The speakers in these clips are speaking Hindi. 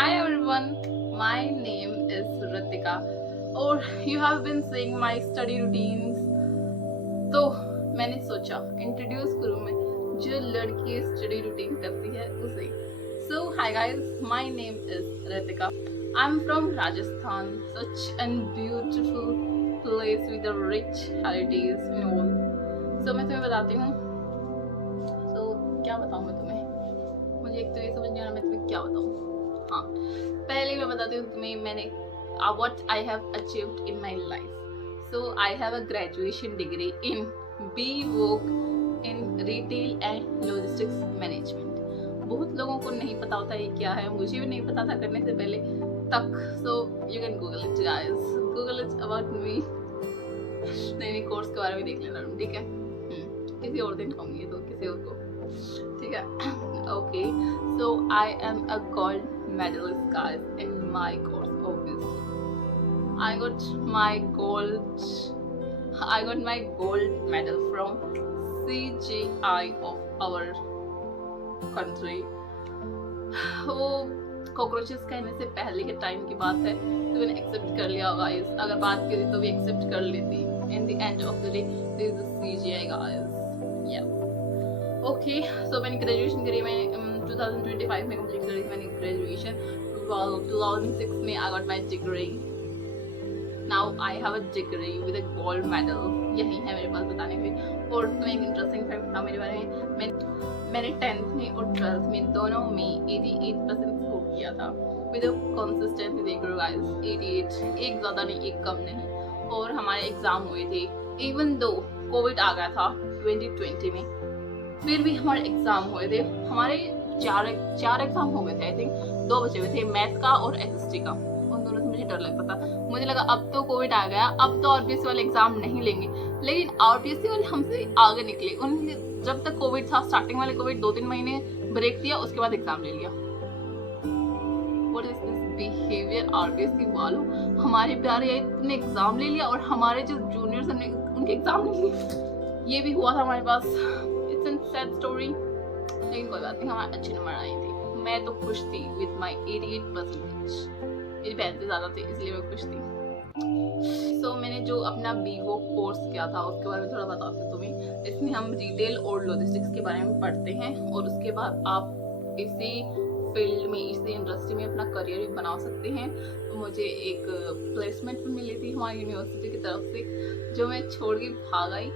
Hi everyone, my name is Ritika और you have been seeing my study routines. तो मैंने सोचा इंट्रोड्यूस करूँ मैं जो लड़की स्टडी रूटीन करती है उसे. So hi guys, my name is Ritika. I'm from Rajasthan, such a beautiful place with a rich heritage and all. So मैं तुम्हें बताती हूँ. So क्या बताऊँ मैं तुम्हें? मुझे एक तो ये समझ नहीं आ रहा मैं तुम्हें क्या बताऊँ. हाँ, पहले मैं बताती हूँ तुम्हें मैंने what I have achieved in my life. So I have a graduation degree in BVoc in Retail and Logistics Management. बहुत लोगों को नहीं पता होता ये क्या है, मुझे भी नहीं पता था करने से पहले तक. So you can Google it guys. Google it about me. नई कोर्स के बारे में देख लेना तुम, ठीक है. किसी और दिन कहूँगी तो किसी और को, ठीक है. Okay, so I am a gold medalist guys in my course. Obviously I got my gold medal from CGI of our country. वो कॉकरोचेस कहने से पहले के टाइम की बात है तो मैंने एक्सेप्ट कर लिया गाइस. अगर बात करी तो भी एक्सेप्ट कर लेती. In the end of the day this is CGI guys. Yeah. Okay, so मैंने ग्रेजुएशन करी. मैं 2025 में कंप्लीट करी मैंने ग्रेजुएशन. 2006 में I got my degree. Now I have a degree with a gold medal. यही है मेरे पास बताने के लिए. और तुम्हें एक इंटरेस्टिंग फैक्ट बताऊँ मेरे बारे में. मैंने 10th में और 12th में दोनों में 88% स्कोर किया था विद अ कंसिस्टेंसी. देख लो गाइस, 88, एक ज़्यादा नहीं एक कम नहीं. और हमारे एग्ज़ाम हुए थे इवन दो कोविड आ गया था 2020 में, फिर भी हमारे एग्जाम हुए थे. हमारे चार एग्जाम हो गए थे. आई थिंक 2 बचे हुए थे, मैथ का और एसएसटी का. उन दोनों से मुझे डर लगता था. मुझे लगा अब तो कोविड आ गया, अब तो आरपीएससी वाले एग्जाम नहीं लेंगे. लेकिन आरपीएससी वाले हमसे आगे निकले. उन्होंने जब तक कोविड था, स्टार्टिंग वाले कोविड 2-3 महीने ब्रेक दिया, उसके बाद एग्जाम ले लिया. What is this behaviour RPSC वालों. हमारे प्यारे इतने एग्जाम ले लिया और हमारे जो जूनियर्स हमने उनके एग्जाम नहीं लिए. ये भी हुआ था हमारे पास. सैड स्टोरी, लेकिन कोई बात नहीं, हमारे अच्छे नंबर आए थे. मैं तो खुश थी विद माई 88%. मेरी बहन से ज़्यादा थे इसलिए मैं खुश थी. सो मैंने जो अपना BVoc कोर्स किया था उसके बारे में थोड़ा बताती हूँ तुम्हें. इसमें हम रिटेल और लॉजिस्टिक्स के बारे में पढ़ते हैं और उसके बाद आप इसी फील्ड में, इसी इंडस्ट्री में अपना करियर भी बना सकते हैं. तो मुझे एक प्लेसमेंट भी मिली थी हमारी यूनिवर्सिटी की तरफ से जो मैं छोड़ के भाग आई.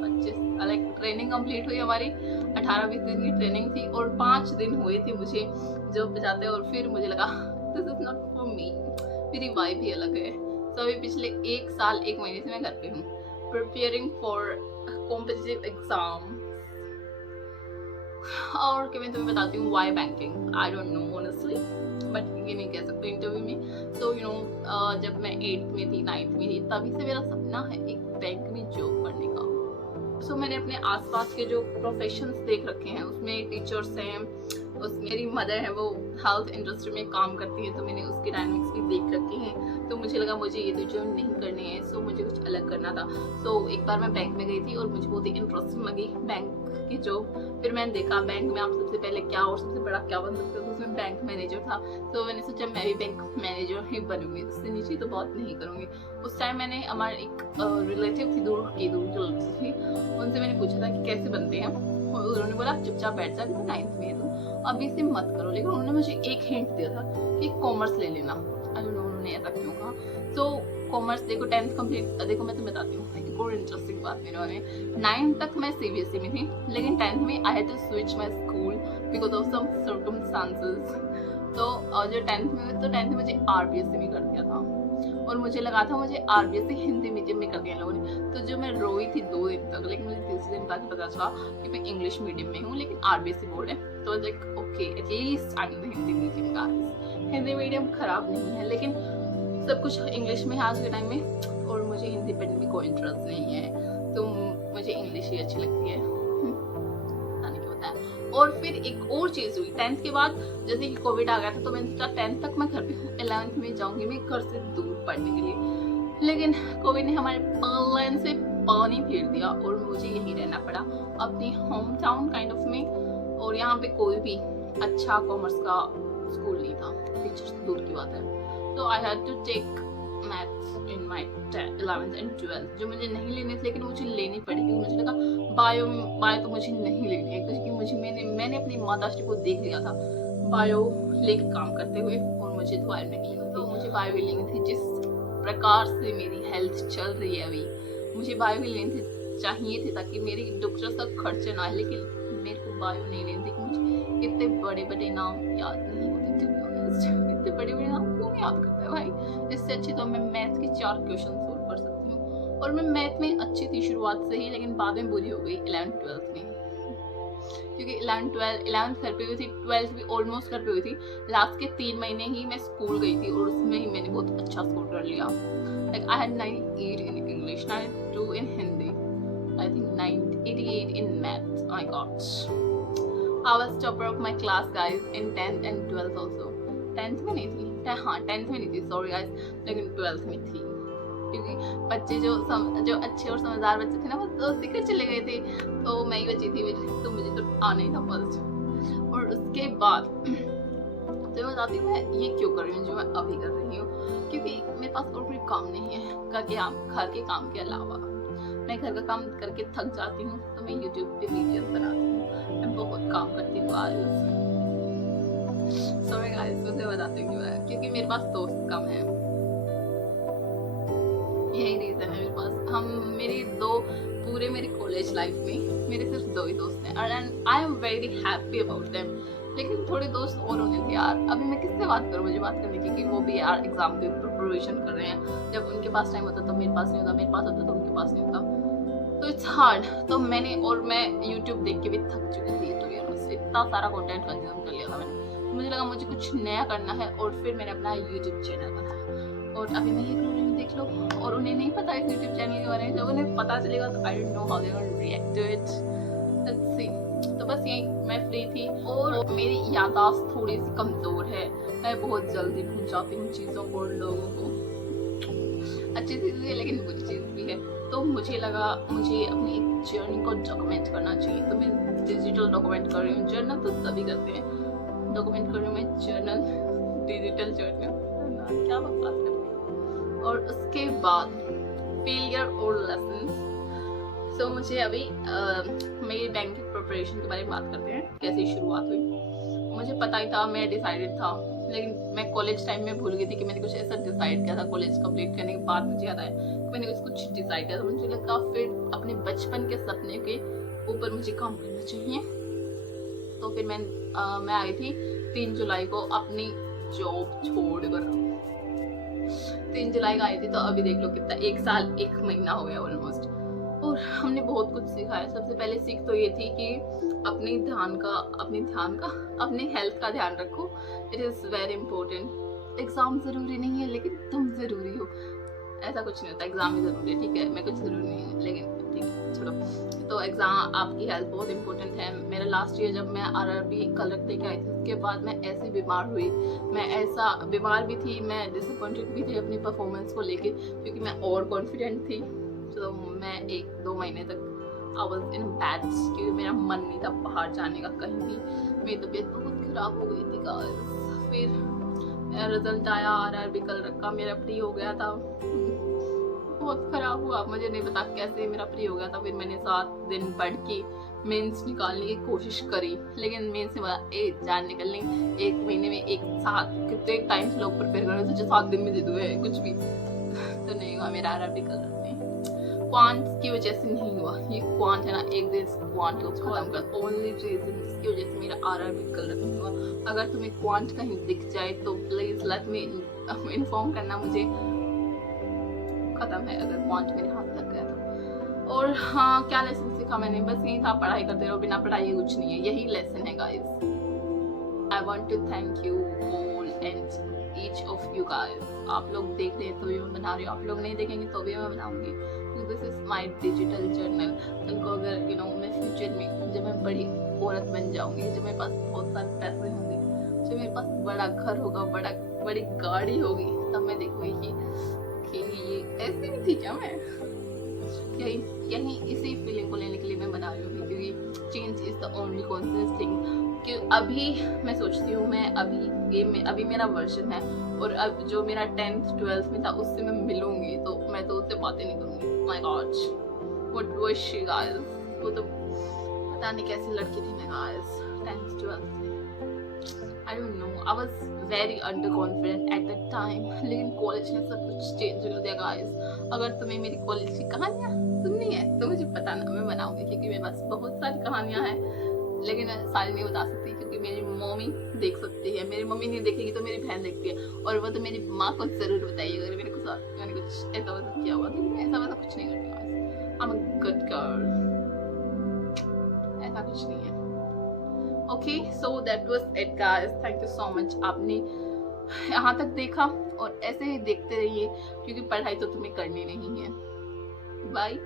25 लाइक ट्रेनिंग कंप्लीट हुई हमारी. 18-20 दिन की ट्रेनिंग थी और 5 दिन हुए थे मुझे जॉब पे जाते. और फिर मुझे लगा this is not for me. मेरी वाइब ही अलग है. तो अभी पिछले 1 साल 1 महीने से मैं घर पे हूँ प्रिपेयरिंग फॉर कॉम्पिटिटिव एग्जाम. और क्या मैं तुम्हें बताती हूँ why banking. I don't know honestly, but ये नहीं कह सकते इंटरव्यू में. सो यू नो जब मैं 8th में थी 9th में थी तभी से मेरा सपना है एक बैंक में जॉब करने का. सो मैंने अपने आसपास के जो प्रोफेशंस देख रखे हैं उसमें टीचर्स हैं, उसमें मेरी मदर है वो हेल्थ इंडस्ट्री में काम करती है तो मैंने उसके डायनामिक्स भी देख रखे हैं. तो मुझे लगा मुझे ये तो जॉब नहीं करनी है. सो मुझे कुछ अलग करना था. सो एक बार मैं बैंक में गई थी और मुझे बहुत ही इंटरेस्टिंग लगी बैंक की जॉब. फिर मैंने देखा बैंक में आप सबसे पहले क्या और सबसे बड़ा क्या बन सकते हो. तो उसमें बैंक मैनेजर था. तो मैंने सोचा मैं भी बैंक मैनेजर ही बनूंगी, उससे नीचे तो बहुत नहीं करूँगी. उस टाइम मैंने हमारे एक रिलेटिव थी, दूर रिलेटिव थी, उनसे मैंने पूछा था कि कैसे बनते हैं. उन्होंने बोला चुपचाप बैठ जा, तो 9th में है तुम, अभी से मत करो. लेकिन उन्होंने मुझे एक हिंट दिया था कि कॉमर्स ले लेना. आई डोंट नो उन्होंने ऐसा क्यों कहा. सो कॉमर्स देखो 10th कंप्लीट. देखो मैं तुम्हें बताती हूँ एक और इंटरेस्टिंग बात. मेरे 9th तक मैं CBSE में थी, लेकिन 10th में I had to switch my school because of some circumstances. तो जो 10th में, तो 10th में मुझे RBSE में कर दिया था और मुझे लगा था मुझे RBSE हिंदी मीडियम में कर दिया लोगों ने. तो जो मैं रोई थी 2 दिन तक, लेकिन मुझे तीसरे दिन तक पता चला कि मैं इंग्लिश मीडियम में हूँ लेकिन RBSE बोर्ड है. तो like okay at least I am the Hindi medium guys. Hindi medium खराब नहीं है लेकिन सब कुछ इंग्लिश में है आज के टाइम में और मुझे हिंदी पढ़ने में कोई इंटरेस्ट नहीं है. तो मुझे इंग्लिश ही अच्छी लगती है. और फिर एक और चीज़ हुई 10th के बाद, जैसे कि कोविड आ गया था तो मैंने सोचा 10th तक मैं घर पे हूँ, 11th में जाऊँगी मैं घर से दूर पढ़ने के लिए. लेकिन कोविड ने हमारे प्लान से पानी फेर दिया और मुझे यहीं रहना पड़ा अपनी होम टाउन काइंड ऑफ में. और यहाँ पे कोई भी अच्छा कॉमर्स का स्कूल नहीं था. टीचर दूर की बात है। तो I had to take maths in my 11th and 12th, जो मुझे नहीं लेनी थी लेकिन मुझे लेनी पड़ी क्योंकि मुझे लगा बायो तो मुझे नहीं लेनी है, क्योंकि मैंने अपनी माताश्री को देख लिया था बायो लेकर काम करते हुए और मुझे तो बायो नहीं लेनी थी। तो मुझे बायो ही लेनी थी। जिस प्रकार से मेरी हेल्थ चल रही है अभी, मुझे बायो ही लेनी थी, चाहिए थी ताकि मेरी डॉक्टर का खर्चे ना आए, लेकिन मेरे को बायो नहीं लेनी थी। मुझे इतने बड़े बड़े नाम याद नहीं होते थे, इतने बड़े बड़े नाम कौन याद करता है भाई। इससे अच्छी तो मैं मैथ के 4 क्वेश्चन सोल्व कर सकती हूँ, और मैं मैथ में अच्छी थी शुरुआत से ही, लेकिन बाद में बुरी हो गई 11th 12th में, क्योंकि 11th घर पे हुई थी, 12th भी ऑलमोस्ट घर पे हुई थी। लास्ट के 3 महीने ही मैं स्कूल गई थी और उसमें ही मैंने बहुत अच्छा स्कोर कर लिया। Like I had 98 in English, 92 in Hindi, I think 88 in math. My God, I was topper of my class guys in 10th and 12th also। 10th में नहीं थी, हाँ 10th में नहीं थी, सॉरी गाइस, लेकिन 12th में थी, क्योंकि बच्चे जो अच्छे और समझदार बच्चे थे ना वो दोस्ती कर चले गए थे, तो मैं ही बची थी, तो मुझे तो आना ही था फर्स्ट। और उसके बाद तो मैं बताती हूँ मैं ये क्यों कर रही हूँ जो मैं अभी कर रही हूँ, क्योंकि मेरे पास और कोई काम नहीं है घर के काम के अलावा। मैं घर का काम करके थक जाती हूँ तो मैं यूट्यूब पे वीडियोस बनाती हूँ, मैं बहुत काम करती हूँ सॉरी गाइस, मुझे बताती हूँ क्योंकि मेरे पास दोस्त कम है, यही रीजन है मेरे पास। मेरी कॉलेज लाइफ में मेरे सिर्फ 2 ही दोस्त हैं and I am very happy about them, लेकिन थोड़े दोस्त और होने थे यार। अभी मैं किससे बात करूँ, मुझे बात करने की, कि वो भी यार एग्जाम के प्रिपरेशन कर रहे हैं। जब उनके पास टाइम होता तो मेरे पास नहीं होता, मेरे पास होता तो उनके पास नहीं होता, तो इट्स हार्ड। तो मैं यूट्यूब देख के भी थक चुकी थी, तो यार इतना सारा कंटेंट कंज्यूम कर लिया था मैंने, मुझे लगा मुझे कुछ नया करना है, और फिर मैंने अपना यूट्यूब चैनल बनाया, और अभी मैं ये कर रही हूँ, देख लो। और उन्हें नहीं पता इस यूट्यूब चैनल के बारे में, जब उन्हें पता चलेगा तो I don't know how they will react to it, let's see. तो बस यही, मैं फ्री थी और मेरी याददाश्त थोड़ी सी कमज़ोर है, मैं बहुत जल्दी भूल जाती हूँ चीज़ों को और लोगों को। अच्छी चीज़ है लेकिन बुरी चीज़ भी है, तो मुझे लगा मुझे अपनी एक जर्नी को डॉक्यूमेंट करना चाहिए, तो मैं डिजिटल डॉक्यूमेंट कर रही हूँ। जर्नल तो सभी करते हैं, डॉक्यूमेंट कर रही हूँ मैं जर्नल, डिजिटल जर्नल, क्या बकवास करती हूँ। और उसके बाद फेलियर और लेसन। तो मुझे अभी मेरी बैंक की प्रिपरेशन के बारे में बात करते हैं, कैसे शुरुआत हुई। मुझे पता ही था, मैं डिसाइडेड था, लेकिन मैं कॉलेज टाइम में भूल गई थी कि मैंने कुछ ऐसा डिसाइड किया था। कॉलेज कंप्लीट करने के बाद मुझे याद आया कि मैंने कुछ डिसाइड किया था। मुझे लगा फिर अपने बचपन के सपने के ऊपर मुझे काम करना चाहिए। तो फिर मैं आई थी 3 जुलाई को अपनी जॉब छोड़कर। 3 जुलाई का आई थी, तो अभी देख लो कितना 1 साल 1 महीना हो गया ऑलमोस्ट। और हमने बहुत कुछ सीखा है। सबसे पहले सीख तो ये थी कि अपने हेल्थ का ध्यान रखो। It is very important. Exam ज़रूरी नहीं है लेकिन तुम ज़रूरी हो, ऐसा कुछ नहीं होता। एग्ज़ाम भी ज़रूरी है, ठीक है, मैं कुछ ज़रूरी नहीं है, लेकिन ठीक है छोड़ो। तो एग्ज़ाम, आपकी हेल्थ बहुत इंपॉर्टेंट है। मेरा लास्ट ईयर जब मैं RRB कलर दे के आई थी, उसके बाद मैं ऐसी बीमार हुई, मैं ऐसा बीमार भी थी, मैं डिसअपॉइंटेड भी थी अपनी परफॉर्मेंस को लेके, क्योंकि मैं और कॉन्फिडेंट थी। तो मैं 1-2 महीने तक आई वाज इन बैड, क्योंकि मेरा मन नहीं था बाहर जाने का कहीं भी। मेरी तबीयत बहुत ख़राब हो गई थी गाइस। फिर मेरा रिजल्ट आया RRB कलर का, मेरा प्री हो गया था। बहुत ख़राब हुआ, मुझे नहीं पता कैसे मेरा प्री हो गया था। फिर मैंने 7 दिन पढ़ के मेंस निकालने की कोशिश करी, लेकिन मेंस से बोला जान निकलने 1 महीने में 1 साथ कितने टाइम से लोग प्रिपेयर कर रहे थे, 7 दिन में दे दो है कुछ भी, तो नहीं हुआ मेरा RRB कलर में। क्वांट की वजह से नहीं हुआ, ये क्वांट है ना, एक दिन क्वांट को खत्म कर, ओनली रीजन जिसकी वजह से मेरा RRB कलर नहीं हुआ। अगर तुम्हें क्वांट कहीं दिख जाए तो प्लीज लेट मी इन्फॉर्म करना मुझे, खत्म है अगर क्वांट मेरे हाथ लग गया तो। और हाँ, क्या लेसन सीखा मैंने, बस यही था, पढ़ाई करते रहो, बिना पढ़ाई कुछ नहीं है, यही लेसन है guys. I want to thank you all and each of you guys. आप लोग देख रहे हैं तो भी मैं बना रही हूँ, आप लोग नहीं देखेंगे तो भी मैं बनाऊंगी। This is my digital journal. कल को अगर मैं फ्यूचर में जब मैं बड़ी औरत बन जाऊंगी, जब मेरे पास बहुत सारे पैसे होंगे, जब मेरे पास बड़ा घर होगा, बड़ी गाड़ी होगी, तब मैं देखूंगी कि ये ऐसी भी थी क्या मैं। यही इसी फीलिंग को लेने के लिए मैं बना रही हूँ, क्योंकि change is the only constant thing. कि अभी मैं सोचती हूँ मैं अभी मेरा वर्जन है, और अब जो मेरा 10th 12th में था उससे मैं मिलूंगी तो मैं तो उससे बातें नहीं करूंगी। My God, what was she guys, वो तो पता नहीं कैसी लड़की थी मैं गाइस 10th 12th में। आई don't no, I was very under confident at that time, लेकिन कॉलेज ने सब कुछ चेंज कर दिया गाइस। अगर तुम्हें मेरी कॉलेज की कहानियाँ सुननी है तो मुझे बताना, मैं बनाऊंगी, क्योंकि मेरे पास बहुत सारी कहानियाँ हैं, लेकिन मैं सारी नहीं बता सकती क्योंकि मेरी मम्मी देख सकती है। मेरी मम्मी नहीं देखेगी तो मेरी बहन देखती है, और वो तो मेरी माँ को जरूर बताइए अगर मैंने कुछ ऐसा वैसा किया हुआ, क्योंकि मैं ऐसा वैसा कुछ नहीं करती guys. I am a good girl, ऐसा कुछ नहीं है। Okay, so that was it guys, thank you so much आपने यहाँ तक देखा, और ऐसे ही देखते रहिए क्योंकि पढ़ाई तो तुम्हें करनी नहीं है। बाय।